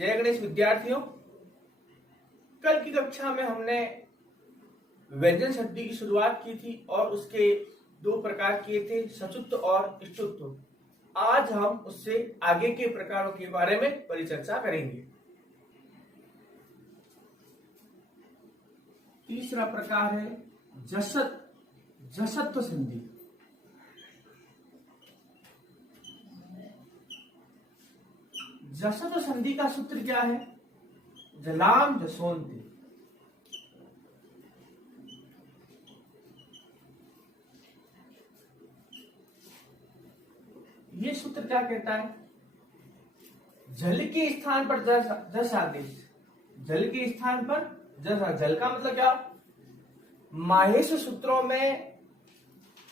जय गणेश विद्यार्थियों। कल की कक्षा में हमने व्यंजन शब्दी की शुरुआत की थी और उसके दो प्रकार किए थे, सचुत्व और स्तुत्व। आज हम उससे आगे के प्रकारों के बारे में परिचर्चा करेंगे। तीसरा प्रकार है जसत्व संधि। जसत्व संधि का सूत्र क्या है? जलाम जसोन्ति। ये सूत्र क्या कहता है? जल के स्थान पर जस आदेश। जल के स्थान पर जस। जल का मतलब क्या? माहेश सूत्रों में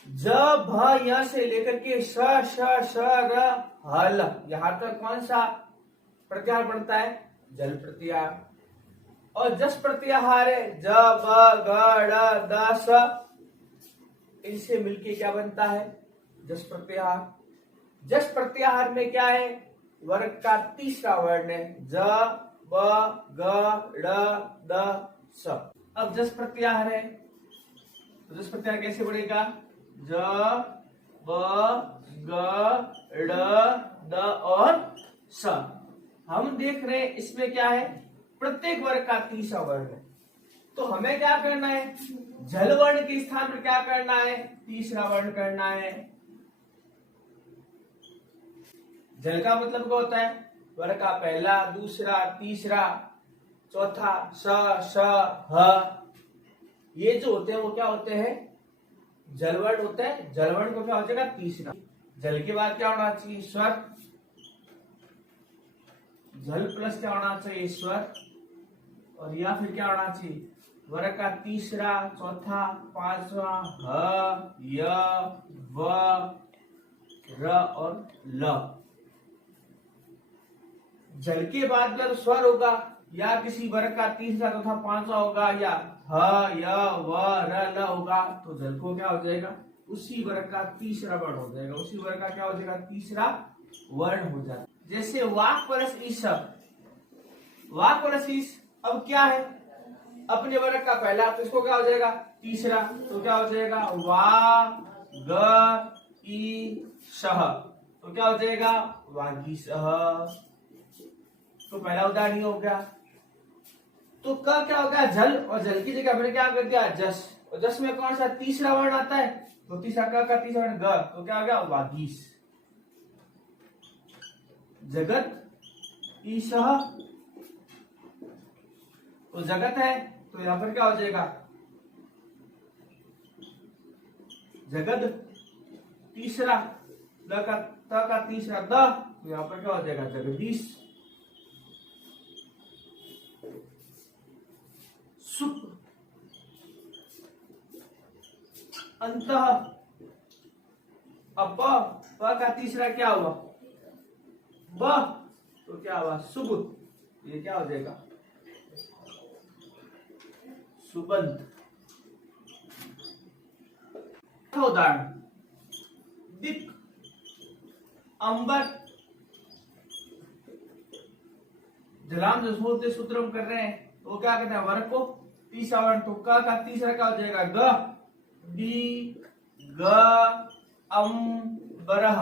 ज भ य से लेकर के श श र हल यहां तक कौन सा प्रत्याहार बनता है? जल प्रत्याहार। और जस प्रत्याहार है ज ब ग ड़ द स, इनसे मिलके क्या बनता है? जस प्रत्याहार। जस प्रत्याहार में क्या है? वर्ग का तीसरा वर्ण है ज ब ग ड़ द स। अब जस प्रत्याहार है तो जस प्रत्याहार कैसे बढ़ेगा? ज ब ग ड़ द और स। हम देख रहे हैं इसमें क्या है? प्रत्येक वर्ग का तीसरा वर्ण है। तो हमें क्या करना है? जल वर्ण के स्थान पर क्या करना है? तीसरा वर्ण करना है। जल का मतलब क्या होता है? वर्ग का पहला, दूसरा, तीसरा, चौथा, स ह। ये जो होते हैं वो क्या होते हैं? जल वर्ण होते हैं। जल वर्ण को क्या हो जाएगा? तीसरा। जल के बाद क्या होना चाहिए? स्वर। जल प्लस क्या होना चाहिए? स्वर। और या फिर क्या होना चाहिए? वर्ग का तीसरा, चौथा, पांचवा, ह, य, व, र और ल। जल के बाद जब स्वर होगा या किसी वर्ग का तीसरा, चौथा, पांचवा होगा या ह, य, व, र, ल होगा तो जल को क्या हो जाएगा? उसी वर्ग का तीसरा वर्ण हो जाएगा। उसी वर्ग का क्या हो जाएगा? तीसरा वर्ण हो जाएगा। जैसे वाक परस ईश। वाक परस ईश अब क्या है? अपने वर्ग का पहला, तो इसको क्या हो जाएगा? तीसरा। तो क्या हो जाएगा? वा ग ई सह। तो क्या हो जाएगा? वागीसह। तो पहला उदाहरण हो गया। तो का क्या हो गया? जल। और जल की जगह हमने क्या कर दिया? जस। और जस में कौन सा तीसरा वर्ण आता है? तो तीसरा का तीसरा वर्ण ग। तो क्या हो गया? वागीस। जगत ईशः। तो जगत है तो यहां पर क्या हो जाएगा? जगद। तीसरा द का तीसरा द, तो यहां पर क्या हो जाएगा? जगदीश। सुप। अंतः। अब प का तीसरा क्या हुआ? ब। तो क्या हुआ? सुबुत। ये क्या हो जाएगा? सुबंत। उदाहरण दिक, अंबर। जलाम जसोन्ति सूत्र हम कर रहे हैं तो क्या कहते हैं? वर्ग को तीसरा वर्ण। तो क का तीसरा क्या हो जाएगा? ग। दी ग अम्बरः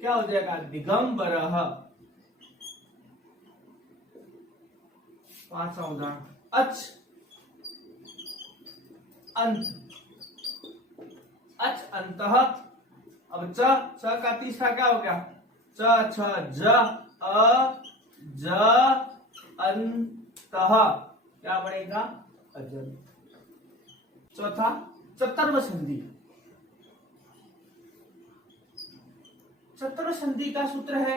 क्या हो जाएगा? दिगंबरः। पांचवा उदाहरण अच, अंत। अच अंतः। अब च का तीसरा क्या हो गया? च छ ज अ ज अंतः क्या बनेगा? अजल। चौथा चतुर्व संधि। चतुर्व संधि का सूत्र है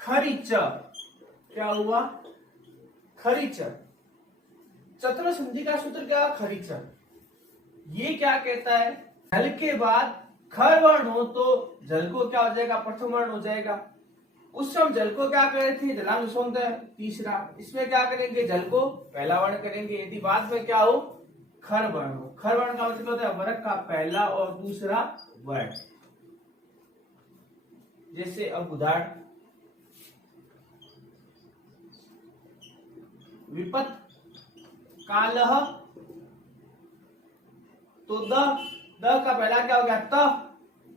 खरिच। क्या हुआ? खरिच। चतुर्व संधि का सूत्र क्या? खरिच। ये क्या कहता है? जल के बाद खर वर्ण हो तो जल को क्या हो जाएगा? प्रथम वर्ण हो जाएगा। उस समय जल को क्या करे थे? जलाम जसोन्ति तीसरा। इसमें क्या करेंगे? जल को पहला वर्ण करेंगे। यदि बाद में क्या हो? खर वर्ण हो। खर वर्ण का मतलब होता है वर्ग का पहला और दूसरा वर्ण। जैसे अब उदाहरण विपत कालह, तो द का पहला क्या हो गया त,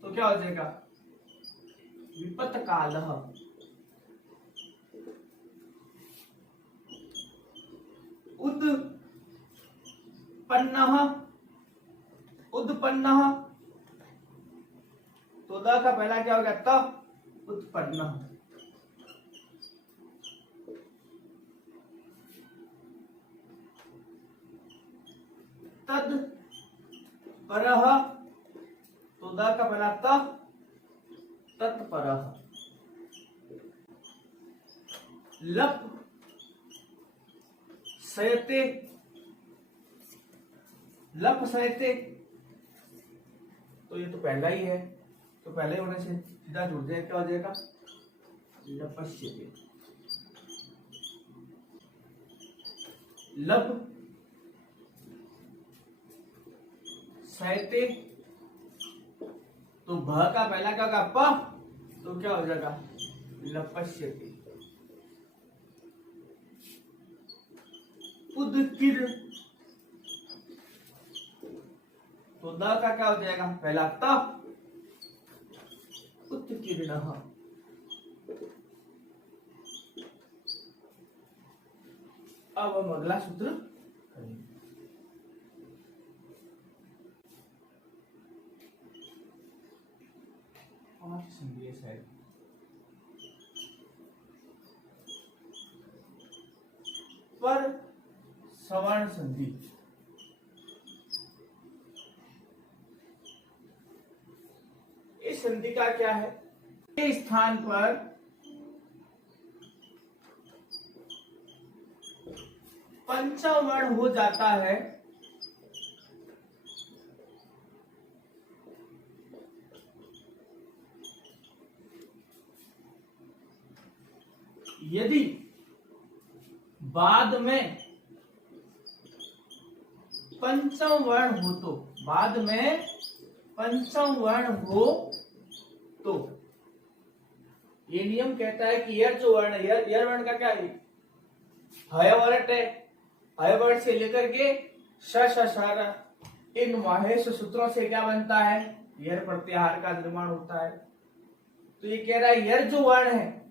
तो क्या हो जाएगा विपत कालह। उत्पन्नः, उत्पन्नः, तो द का पहला क्या हो गया त, उत्पन्न। तद परह, तो द का पहला त, तत्परः। लप सयते, लप सयते, तो ये तो पहला ही है, तो पहले होने से सीधा जुड़ जाएगा, क्या हो जाएगा लपश्यते। लब सयते, तो भ का पहला क्या होगा प, तो क्या हो जाएगा लपश्यते। उदकीर्ण, तो द का क्या हो जाएगा पहला त, उत्कीर्णः। अब हम अगला सूत्र करेंगे। 5 संधि है। पर सवर्ण संधि, इस संधि का क्या है, के स्थान पर पंचम वर्ण हो जाता है यदि बाद में पंचम वर्ण हो, तो बाद में पंचम वर्ण हो तो ये नियम कहता है कि यर जो वर्ण है, यर वर्ण का क्या है हयवर्ट है, हयवर्ट से लेकर के श इन महेश सूत्रों से क्या बनता है यर प्रत्याहार का निर्माण होता है। तो ये कह रहा है यर जो वर्ण है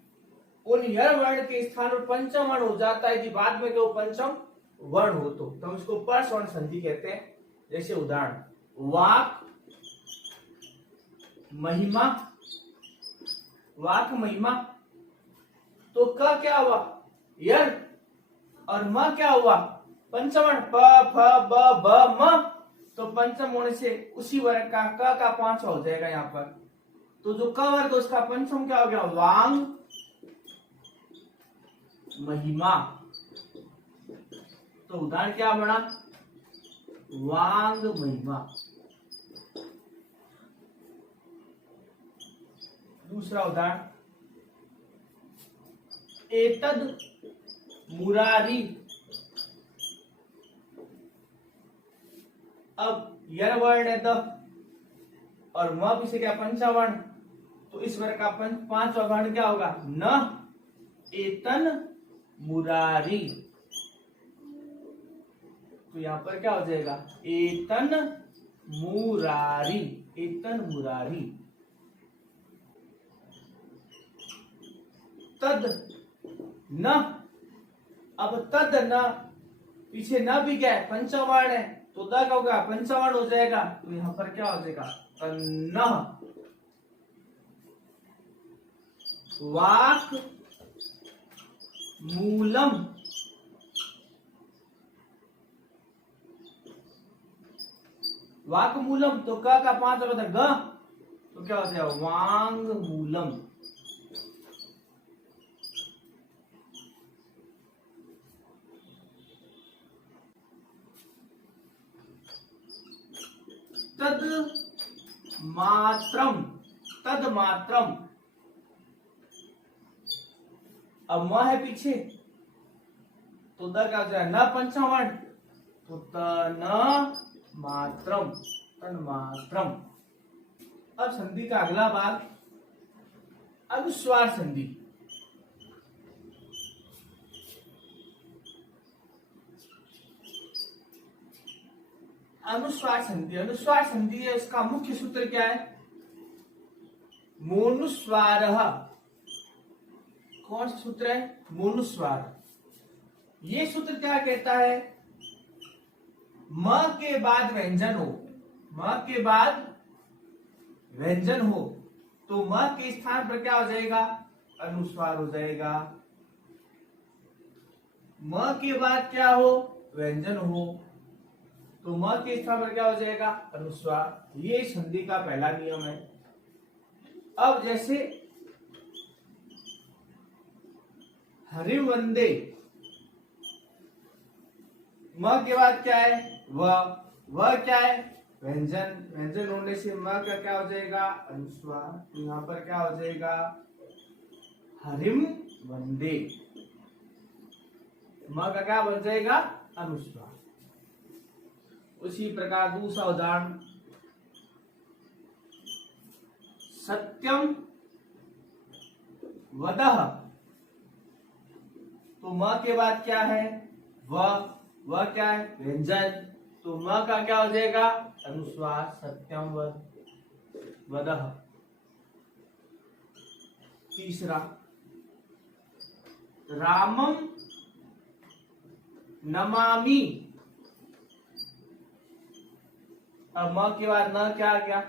उन यर वर्ण के स्थान पर पंचम वर्ण हो जाता है यदि बाद में वो पंचम वर्ण हो तो हम इसको पर स्वर्ण संधि कहते हैं। जैसे उदाहरण वाक महिमा, वाक महिमा, तो क क्या हुआ यर और म क्या हुआ पंचम प फ ब ब म, तो पंचम होने से उसी वर्ग का क का पांचवा हो जाएगा यहाँ पर। तो जो क वर्ग उसका पंचम क्या हो गया वांग महिमा। तो उदाहरण क्या बना वांग महिमा। दूसरा उदाहरण एतद मुरारी। अब यर वर्ण है द और म भी से क्या पंचा वर्ण, तो इस वर्ग का पांचवा वर्ण क्या होगा न एतन मुरारी। तो यहां पर क्या हो जाएगा एतन मुरारी, एतन मुरारी। तद न, अब तद न पीछे न भी क्या है पंचवर्ण है तो द का होगा पंचवर्ण हो जाएगा। तो यहां पर क्या हो जाएगा तन्न। वाक मूलम, वाक मूलम, तो क का पांच होता ग, तो क्या होता है वांग मूलम। तद मात्रम, तद मात्रम, अब म है पीछे तो द क्या हो जाए न पंचम, तो तन मात्रम, तन मात्रम। अब संधि का अगला भाग अनुस्वार संधि। अनुस्वार संधि, अनुस्वार संधि है, उसका मुख्य सूत्र क्या है? मोनुस्वार। कौन सा सूत्र है? मोनुस्वार। ये सूत्र क्या कहता है? म के बाद व्यंजन हो, म के बाद व्यंजन हो तो म के स्थान पर क्या हो जाएगा? अनुस्वार हो जाएगा। म के बाद क्या हो? व्यंजन हो तो म के स्थान पर क्या हो जाएगा? अनुस्वार। ये संधि का पहला नियम है। अब जैसे हरिम वंदे, म के बाद क्या है? वह क्या है? व्यंजन। व्यंजन होने से म का क्या हो जाएगा? अनुस्वार। तो यहां पर क्या हो जाएगा? हरिम वंदे। म का क्या बन जाएगा? अनुस्वार। उसी प्रकार दूसरा उदाहरण, सत्यम वदः, तो म के बाद क्या है? वह क्या है? व्यंजन। तो म का क्या हो जाएगा? अनुस्वार। सत्यम वदः। तीसरा, रामम नमामि, अब म के बाद न क्या आ गया?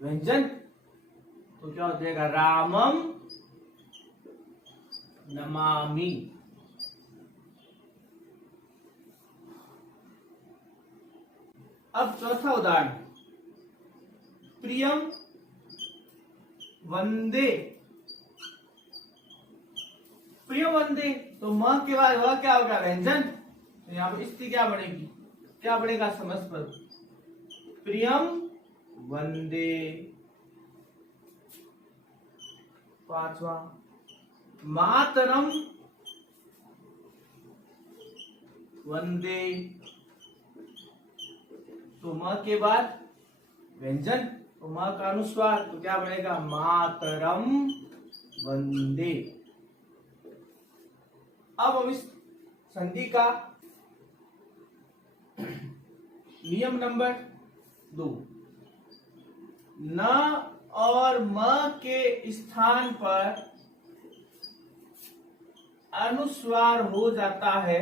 व्यंजन। तो क्या हो जाएगा? रामम नमामि। अब चौथा उदाहरण, प्रियम वंदे, प्रियम वंदे, तो म के बाद वह क्या होगा? व्यंजन। तो यहाँ पर स्थिति क्या बनेगी? क्या बनेगा? समस्त पद। प्रियम वंदे। पांचवा, मातरम वंदे, तो म के बाद व्यंजन, तो म का अनुस्वार, तो क्या बनेगा? मातरम वंदे। अब हम इस संधि का नियम नंबर 2, न और म के स्थान पर अनुस्वार हो जाता है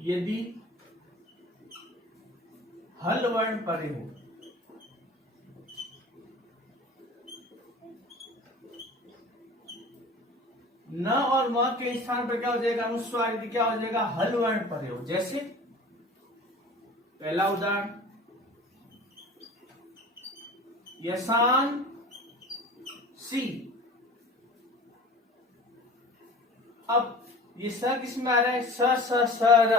यदि हल वर्ण परे हो। न और म के स्थान पर क्या हो जाएगा? अनुस्वार, यदि क्या हो जाएगा? हल वर्ण परे हो। जैसे पहला उदाहरण, यसान सी, अब ये स किसमें आ रहा है? स र,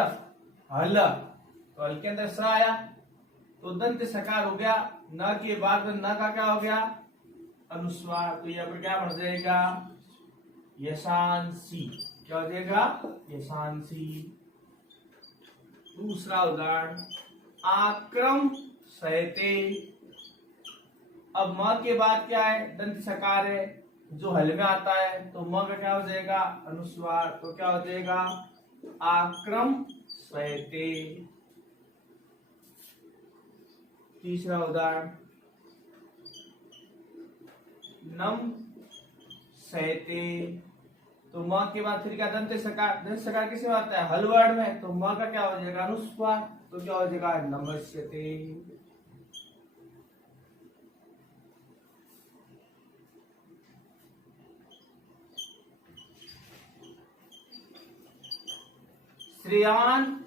हल, तो हल के अंदर स आया तो दंत सकार हो गया। न के बाद न का क्या हो गया? अनुस्वार। तो यहाँ पर क्या बन जाएगा? यशांसी। क्या हो जाएगा? यशांसी। दूसरा उदाहरण, आक्रम सहते, अब म के बाद क्या है? दंत सकार है जो हल में आता है, तो म का क्या हो जाएगा? अनुस्वार। तो क्या हो जाएगा? आक्रम सहते। तीसरा उदाहरण, नम सहते, तो म के बाद फिर क्या? दंत सकार। दंत सकार किसमें आता है? हल वर्ण में, तो म का क्या हो जाएगा? अनुस्वार। तो क्या हो जाएगा? नमस्यते। श्रेयान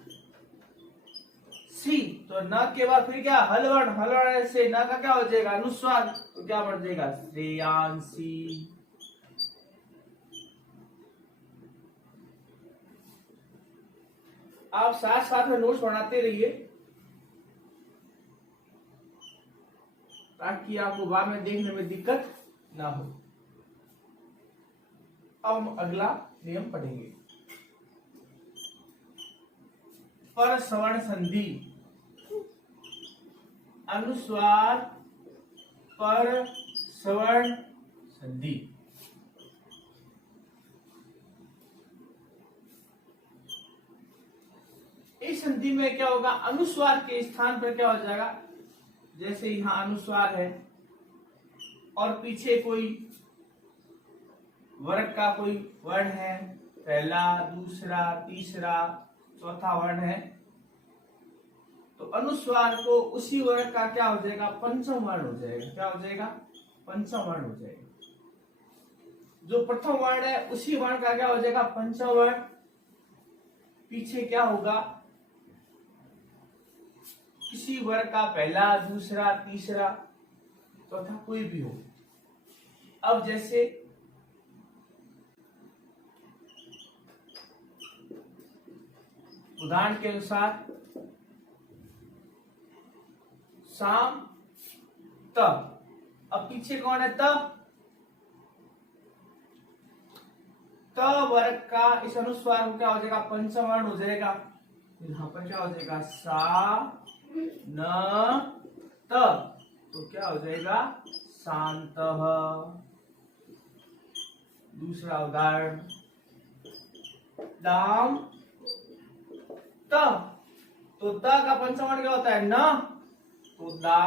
सी, तो न के बाद फिर क्या? हल वर्ण। हल वर्ण से न का क्या हो जाएगा? अनुस्वार। तो क्या बन जाएगा? श्रेयांसी। आप साथ साथ में नोट्स बनाते रहिए ताकि आपको बाद में देखने में दिक्कत ना हो। अब हम अगला नियम पढ़ेंगे, पर सवर्ण संधि। अनुस्वार पर सवर्ण संधि। इस संधि में क्या होगा, अनुस्वार के स्थान पर क्या हो जाएगा, जैसे यहां अनुस्वार है और पीछे कोई वर्ग का कोई वर्ण है, पहला, दूसरा, तीसरा, चौथा वर्ण है, तो अनुस्वार को उसी वर्ग का क्या हो जाएगा, पंचम वर्ण हो जाएगा। क्या हो जाएगा, पंचम वर्ण हो जाएगा। जो प्रथम वर्ण है उसी वर्ण का क्या हो जाएगा, पंचम वर्ण। पीछे क्या होगा, किसी वर्ग का पहला, दूसरा, तीसरा, चौथा कोई भी हो। अब जैसे उदाहरण के अनुसार शाम, तब, अब पीछे कौन है, तब, त वर्ग का इस अनुस्वार को क्या हो जाएगा, पंचम वर्ण हो जाएगा। यहां पर क्या हो जाएगा, सा न त, तो क्या हो जाएगा, शांतः। दूसरा उदाहरण, दाम, त, तो त का पंचम वर्ण क्या होता है, न, तो दा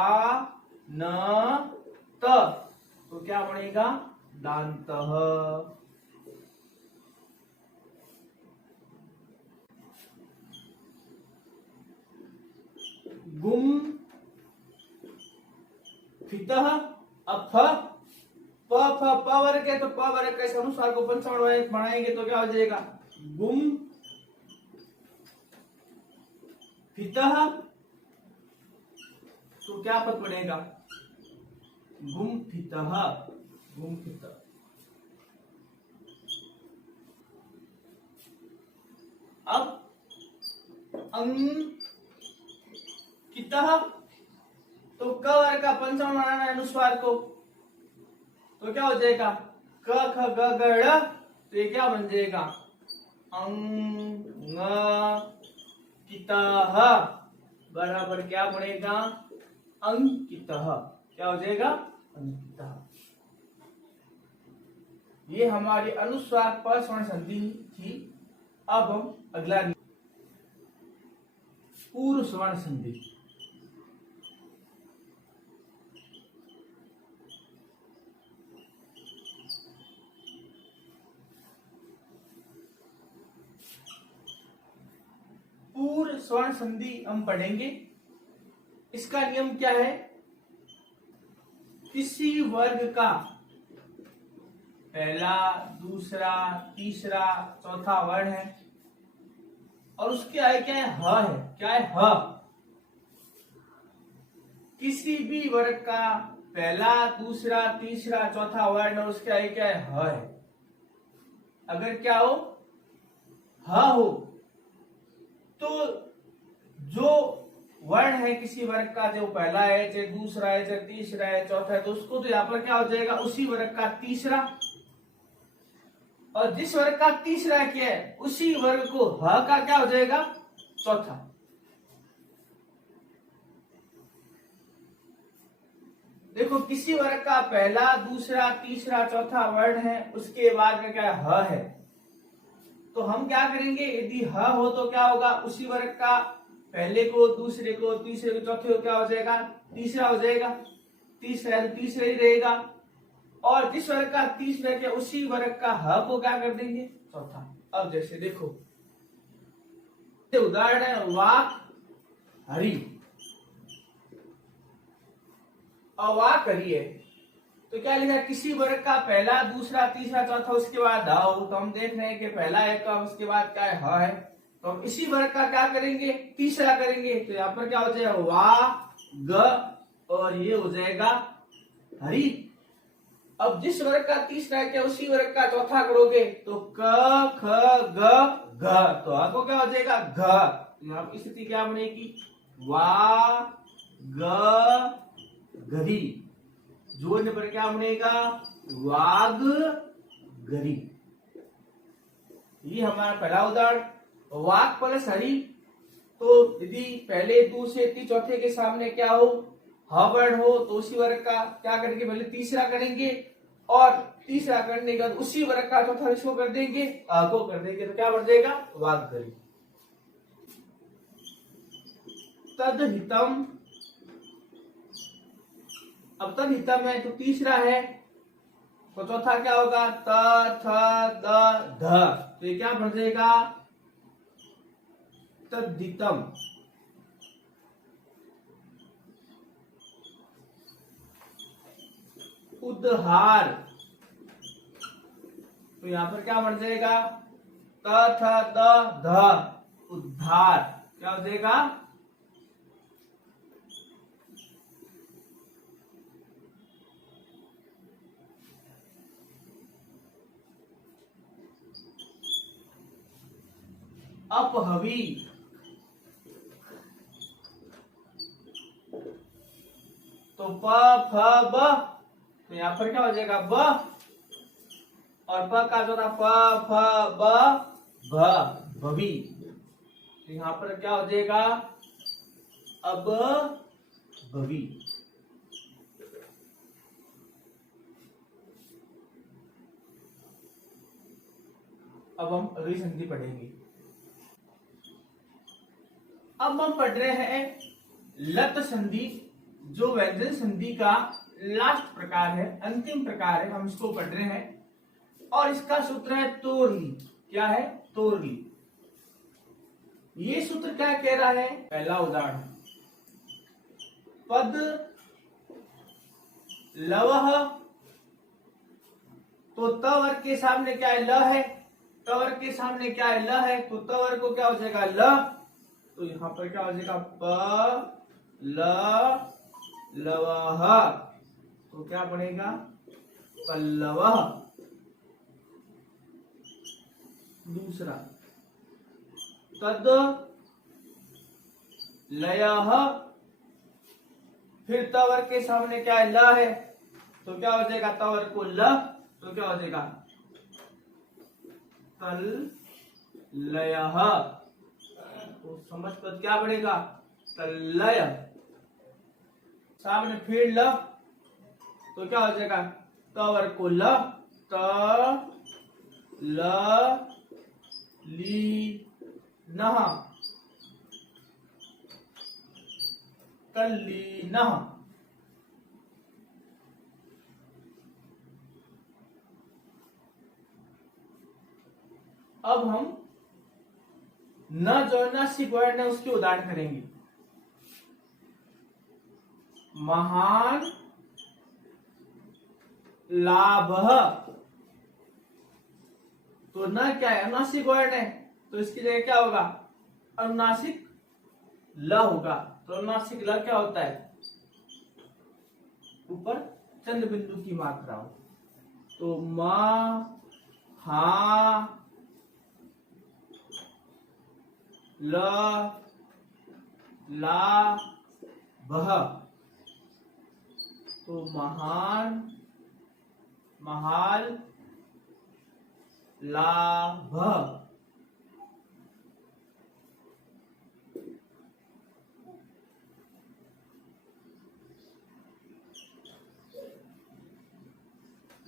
न त, तो क्या बनेगा, दांतः। गुम, फितः, अब फ, प वर्ग है, तो प वर्ग का इस अनुस्वार को पंचम वर्ण बनाएंगे तो क्या हो जाएगा, गुम, फितः, तो क्या पद बनेगा, गुम्फितः, गुम्फितः। अब अंकितः, तो क वर्ग का पंचम बनाना है अनुस्वार को, तो क्या हो जाएगा, क ख ग ग ड़, तो ये क्या बन जाएगा, अंकितः बराबर क्या बनेगा, अंकितः। क्या हो जाएगा, अंकितः। ये हमारी अनुस्वार पर स्वर्ण संधि थी। अब हम अगला पूर्व स्वर्ण संधि। पूर्व स्वर्ण संधि हम पढ़ेंगे। इसका नियम क्या है, किसी वर्ग का पहला, दूसरा, तीसरा, चौथा वर्ण है और उसके आगे क्या है, ह है। क्या है, ह। किसी भी वर्ग का पहला, दूसरा, तीसरा, चौथा वर्ण और उसके आगे क्या है, ह है। अगर क्या हो, ह हो, तो जो वर्ण है किसी वर्ग का, जो पहला है, चाहे दूसरा है, चाहे तीसरा है, चौथा है, तो उसको तो यहाँ पर क्या हो जाएगा, उसी वर्ग का तीसरा। और जिस वर्ग का तीसरा क्या है, उसी वर्ग को ह का क्या हो जाएगा, चौथा। देखो, किसी वर्ग का पहला, दूसरा, तीसरा, चौथा वर्ण है, उसके बाद में क्या है, ह है। तो हम क्या करेंगे, यदि ह हो तो क्या होगा, उसी वर्ग का पहले को, दूसरे को, तीसरे को, चौथे को क्या हो जाएगा, तीसरा हो जाएगा। तीसरा है तो तीसरा ही रहेगा। और जिस वर्ग का तीसरा क्या, उसी वर्ग का ह को क्या कर देंगे, चौथा। अब जैसे देखो, उदाहरण है वाक, हरि। अवाक हरि है तो क्या लिखा, किसी वर्ग का पहला, दूसरा, तीसरा, चौथा, उसके बाद ह हो। तो हम देख रहे हैं कि पहला है का, उसके बाद क्या है, ह है। तो हम इसी वर्ग का क्या करेंगे, तीसरा करेंगे। तो यहाँ पर क्या हो जाएगा, वा, ग, और ये हो जाएगा हरि। अब जिस वर्ग का तीसरा है क्या, उसी वर्ग का चौथा करोगे तो क, ख, ग, घ, तो आपको क्या हो जाएगा, घ। यहाँ की स्थिति क्या बनेगी, वा, ग, गरी। जोड़ने पर क्या बनेगा, वाग, गरी। ये हमारा पहला उदाहरण। वाक प्लस हरि, तो यदि पहले, दूसरे, चौथे के सामने क्या हो, ह वर्ण हो, तो उसी वर्ग का क्या करेंगे, पहले तीसरा करेंगे और तीसरा करने के बाद उसी वर्ग का चौथा इसको कर देंगे, को कर देंगे, तो क्या बन जाएगा, वाग्गरी। तदहितम। अब तदहितम है तो तीसरा है, तो चौथा क्या होगा? त थ द ध। तो ये क्या बन जाएगा? तद्धितम। उद्धार। तो यहां पर क्या बन जाएगा? त थ द ध, उद्धार। क्या हो जाएगा? अपहवी। तो प फ ब, तो यहां पर क्या हो जाएगा? ब, और प का जो ना प फ ब भ, भवी। तो यहां पर क्या हो जाएगा? अब भवी। अब हम अगली संधि पढ़ेंगे। अब हम पढ़ रहे हैं लत संधि, जो व्यंजन संधि का लास्ट प्रकार है, अंतिम प्रकार है, हम इसको पढ़ रहे हैं। और इसका सूत्र है तोरली। क्या है? तोरली। ये सूत्र क्या कह रहा है? पहला उदाहरण, पद लवह। तो त वर्ग के सामने क्या है? ल है। त वर्ग के सामने क्या है? ल है। तो त वर्ग को क्या हो जाएगा? ल। तो यहां पर क्या हो जाएगा? प ल लवह। तो क्या बनेगा? पल्लवः। दूसरा, तद लयः। फिर त वर्ग के सामने क्या है? ल है। तो क्या हो जाएगा? त वर्ग को ल। तो क्या हो जाएगा? तल लयः। तो समझ पद क्या बनेगा? तल्लय। सामने फिर ल, तो क्या हो जाएगा? त वर्ग को ल। त ल ली नह, तल्लीनः। अब हम न जो नासिक वर्ण है उसके उदाहरण करेंगे। महान लाभ। तो न क्या है? अनुनासिक वर्ण है, तो इसकी जगह क्या होगा? अनुनासिक ल होगा। तो अनुनासिक ल क्या होता है? ऊपर चंद्र बिंदु की मात्रा हो। तो म हा ल ला बह। तो महान, महाल, लाभ।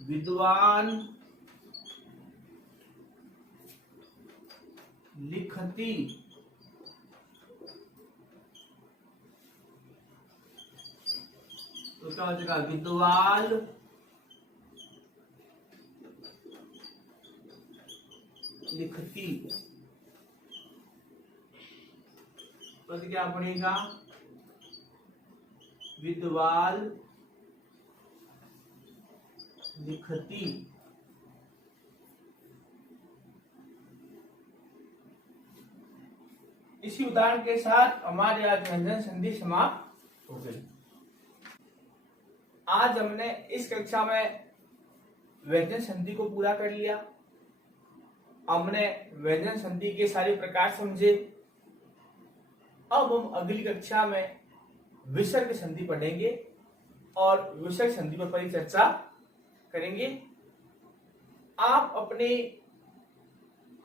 विद्वान, लिखती। तो क्या हो जाएगा? विद्वान, लिखती। तो क्या पड़ेगा? विद्वान, लिखती। इसी उदाहरण के साथ हमारे आज व्यंजन संधि समाप्त हो गई। आज हमने इस कक्षा में व्यंजन संधि को पूरा कर लिया। हमने व्यंजन संधि के सारे प्रकार समझे। अब हम अगली कक्षा में विसर्ग संधि पढ़ेंगे और विसर्ग संधि पर परिचर्चा करेंगे। आप अपने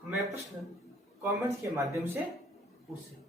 हमें प्रश्न कमेंट्स के माध्यम से पूछ सकते हैं।